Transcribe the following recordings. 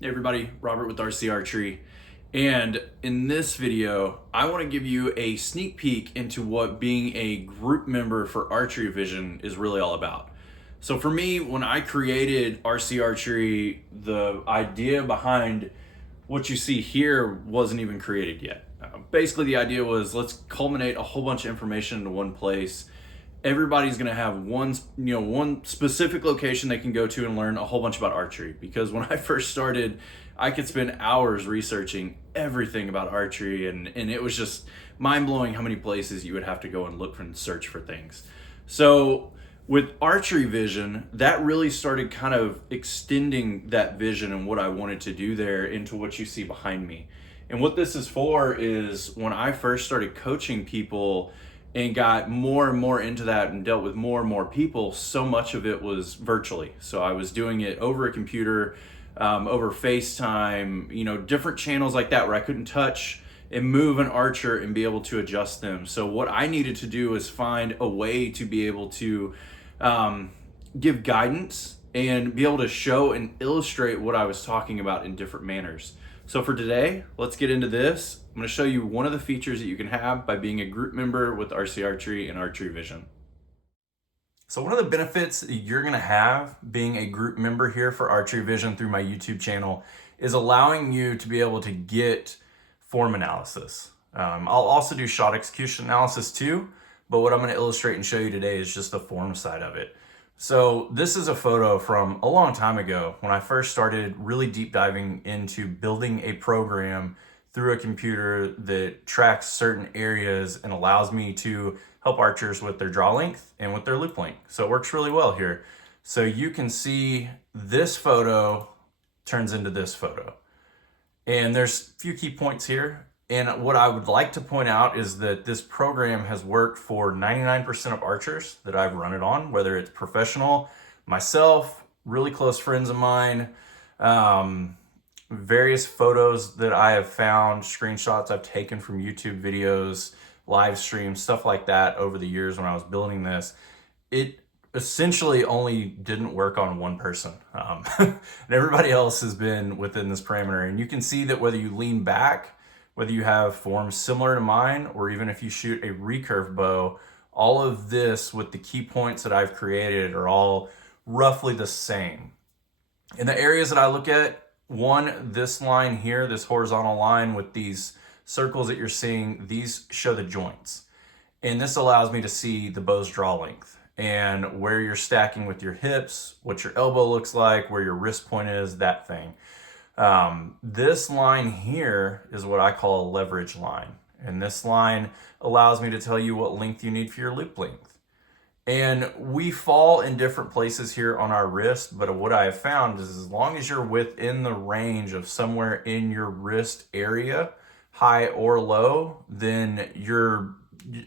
Hey everybody, Robert with RC Archery. And in this video, I want to give you a sneak peek into what being a group member for Archery Vision is really all about. So for me, when I created RC Archery, the idea behind what you see here wasn't even created yet. Basically, the idea was let's culminate a whole bunch of information into one place. Everybody's going to have one specific location they can go to and learn a whole bunch about archery. Because when I first started, I could spend hours researching everything about archery, and it was just mind-blowing how many places you would have to go and look for and search for things. So with Archery Vision, that really started kind of extending that vision and what I wanted to do there into what you see behind me. And what this is for is when I first started coaching people and got more and more into that and dealt with more and more people, so much of it was virtually. So I was doing it over a computer, over FaceTime, different channels like that where I couldn't touch and move an archer and be able to adjust them. So what I needed to do is find a way to be able to give guidance and be able to show and illustrate what I was talking about in different manners. So for today, let's get into this. I'm going to show you one of the features that you can have by being a group member with RC Archery and Archery Vision. So one of the benefits that you're going to have being a group member here for Archery Vision through my YouTube channel is allowing you to be able to get form analysis. I'll also do shot execution analysis too, but what I'm going to illustrate and show you today is just the form side of it. So this is a photo from a long time ago when I first started really deep diving into building a program through a computer that tracks certain areas and allows me to help archers with their draw length and with their loop length. So it works really well here. So you can see this photo turns into this photo. And there's a few key points here. And what I would like to point out is that this program has worked for 99% of archers that I've run it on, whether it's professional, myself, really close friends of mine, various photos that I have found, screenshots I've taken from YouTube videos, live streams, stuff like that over the years when I was building this. It essentially only didn't work on one person. And everybody else has been within this parameter. And you can see that whether you lean back, whether you have forms similar to mine, or even if you shoot a recurve bow, all of this with the key points that I've created are all roughly the same. In the areas that I look at, this line here, this horizontal line with these circles that you're seeing, these show the joints. And this allows me to see the bow's draw length and where you're stacking with your hips, what your elbow looks like, where your wrist point is, that thing. This line here is what I call a leverage line. And this line allows me to tell you what length you need for your loop length. And we fall in different places here on our wrist, but what I have found is as long as you're within the range of somewhere in your wrist area, high or low, then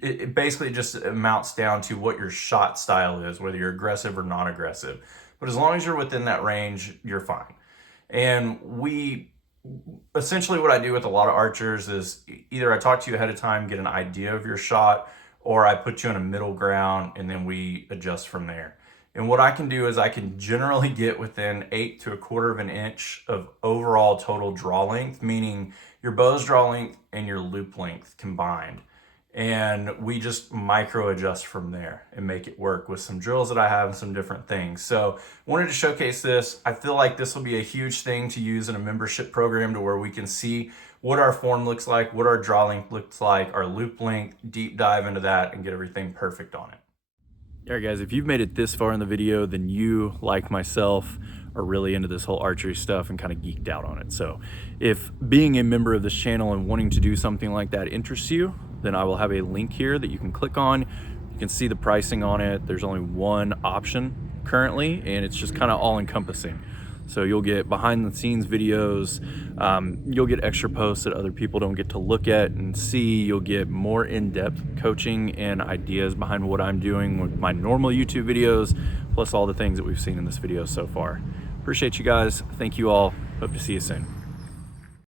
it basically just amounts down to what your shot style is, whether you're aggressive or non-aggressive. But as long as you're within that range, you're fine. And essentially what I do with a lot of archers is either I talk to you ahead of time, get an idea of your shot, or I put you in a middle ground and then we adjust from there. And what I can do is I can generally get within 1/8 to 1/4 of an inch of overall total draw length, meaning your bow's draw length and your loop length combined. And we just micro adjust from there and make it work with some drills that I have and some different things. So wanted to showcase this. I feel like this will be a huge thing to use in a membership program to where we can see what our form looks like, what our draw length looks like, our loop length, deep dive into that and get everything perfect on it. All right, guys, if you've made it this far in the video, then you, like myself, are really into this whole archery stuff and kind of geeked out on it. So if being a member of this channel and wanting to do something like that interests you, then I will have a link here that you can click on. You can see the pricing on it. There's only one option currently, and it's just kind of all encompassing. So you'll get behind the scenes videos, you'll get extra posts that other people don't get to look at and see, you'll get more in-depth coaching and ideas behind what I'm doing with my normal YouTube videos, plus all the things that we've seen in this video so far. Appreciate you guys, thank you all, hope to see you soon.